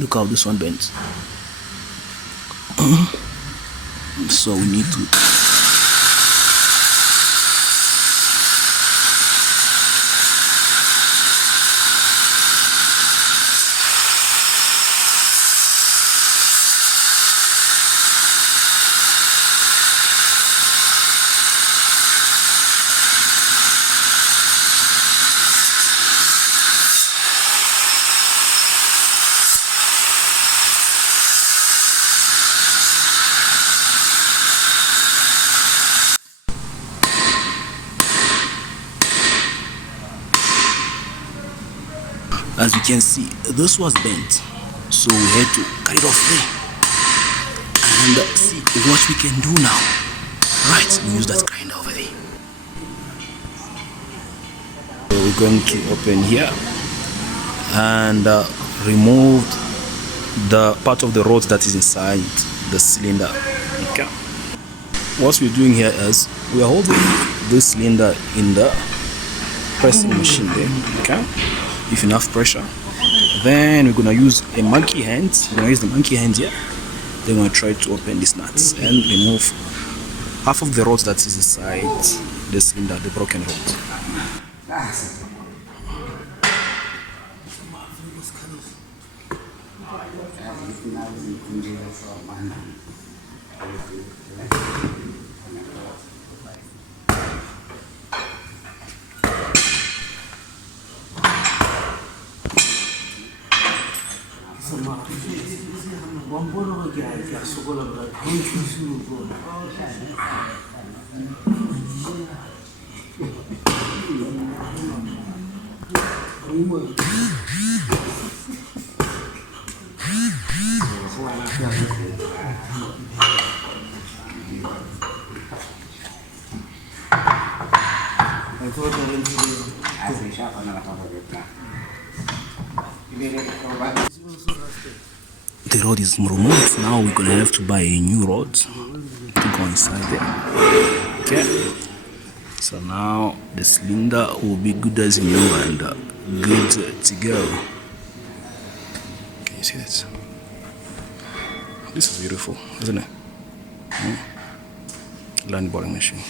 Look how this one bends. So we need to as you can see, this was bent, so we had to cut it off there and see what we can do now. Right, we use that grinder over there. So we're going to open here and remove the part of the rod that is inside the cylinder. Okay. What we're doing here is we are holding this cylinder in the pressing machine there. Okay. If enough pressure, then we're gonna use a monkey hand. We're gonna use the monkey hand here. Then we're gonna try to open these nuts and remove half of the rods that is inside the cylinder, the broken rod. The rod is removed. Now we're gonna have to buy a new rod to go inside there. Okay. So now the cylinder will be good as new and good to go. Can you see this? This is beautiful, isn't it? Land boring machine.